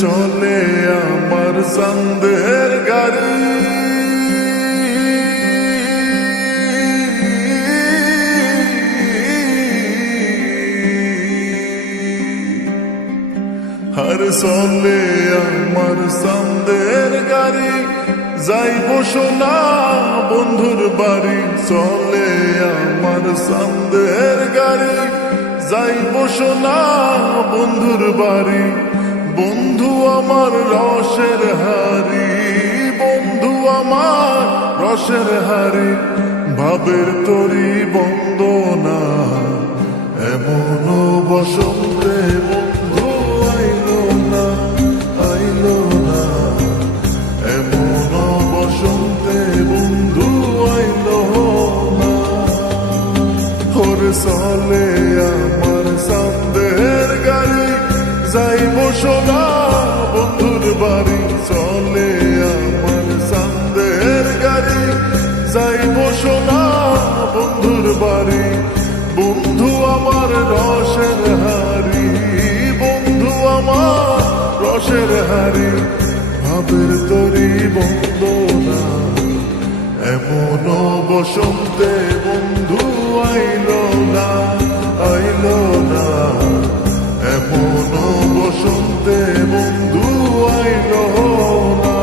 চলে আমার সন্দেহের গাড়ি, আর চলে আমার সন্দেহের গাড়ি, যাইব সোনা বন্ধুর বাড়ি। চলে আমার সন্দেহের গাড়ি, যাইব সোনা বন্ধুর বাড়ি। বন্ধু আমার রসের হারি, বন্ধু আমার রসের হারি, ভাবের তরি বন্দনা এমন বসন্তে বন্ধু আইলো না, আইলো না, এমন বসন্তে বন্ধু আইলো না। ওরে চলে আমার সন্দেহের গাড়ি, যাইব সোনা বন্ধুর বাড়ি। চলে আমার সন্দেহের গাড়ি, যাইব সোনা বন্ধুর বাড়ি। বন্ধু আমার রসের হারি, বন্ধু আমার রসের হারি, ভাবের তরি বন্দনা এমন বসন্তে বন্ধু আইলো না, আইলো না, এমন বসন্তে বন্ধু আইলো না।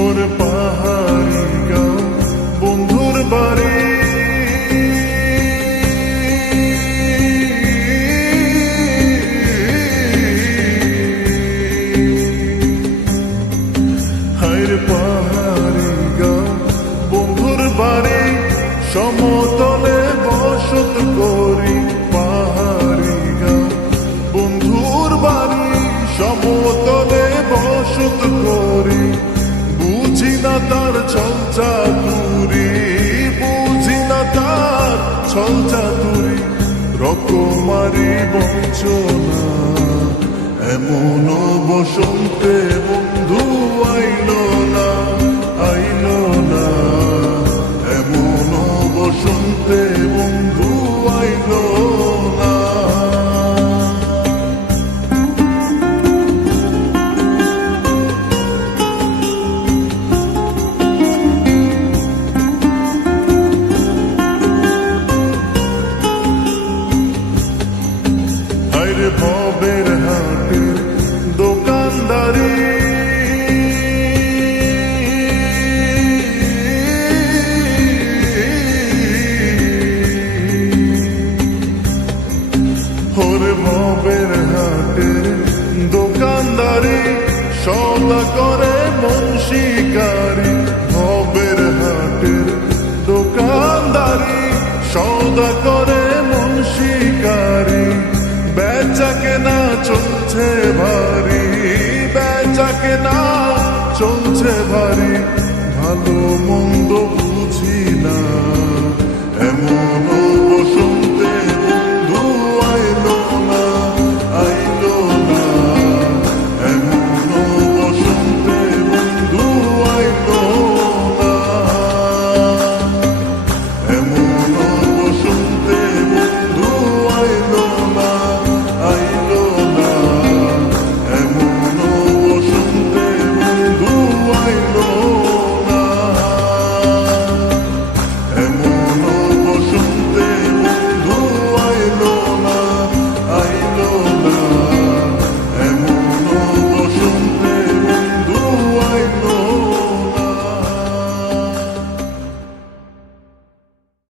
ওরে পাহাড়ি গাঁও বন্ধুর বাড়ি, পাহাড়ি গাঁও বন্ধুর বাড়ি, সমতলে বসত করি। পাহাড়ি গাঁও বন্ধুর বাড়ি, সমতলে বসত করি। বুঝি না তার ছল চাতুরি, বুঝি না তার ছল চাতুরি, রকমারি বঞ্চনা এমন বসন্তে বন্ধু আইলো না, আইলো না, এমন বসন্তে বন্ধু আইলো না। আরে ভবের হাটের দোকানদারি, ওরে ভবের হাটের দোকানদারি, সদা করে মন শিকারি। ভবের হাটের দোকানদারি, সদা করে মন শিকারি। বেচা কেনা চলছে ভারী, বেচা কেনা চলছে ভারী, ভালো মন্দ বুঝি না এমন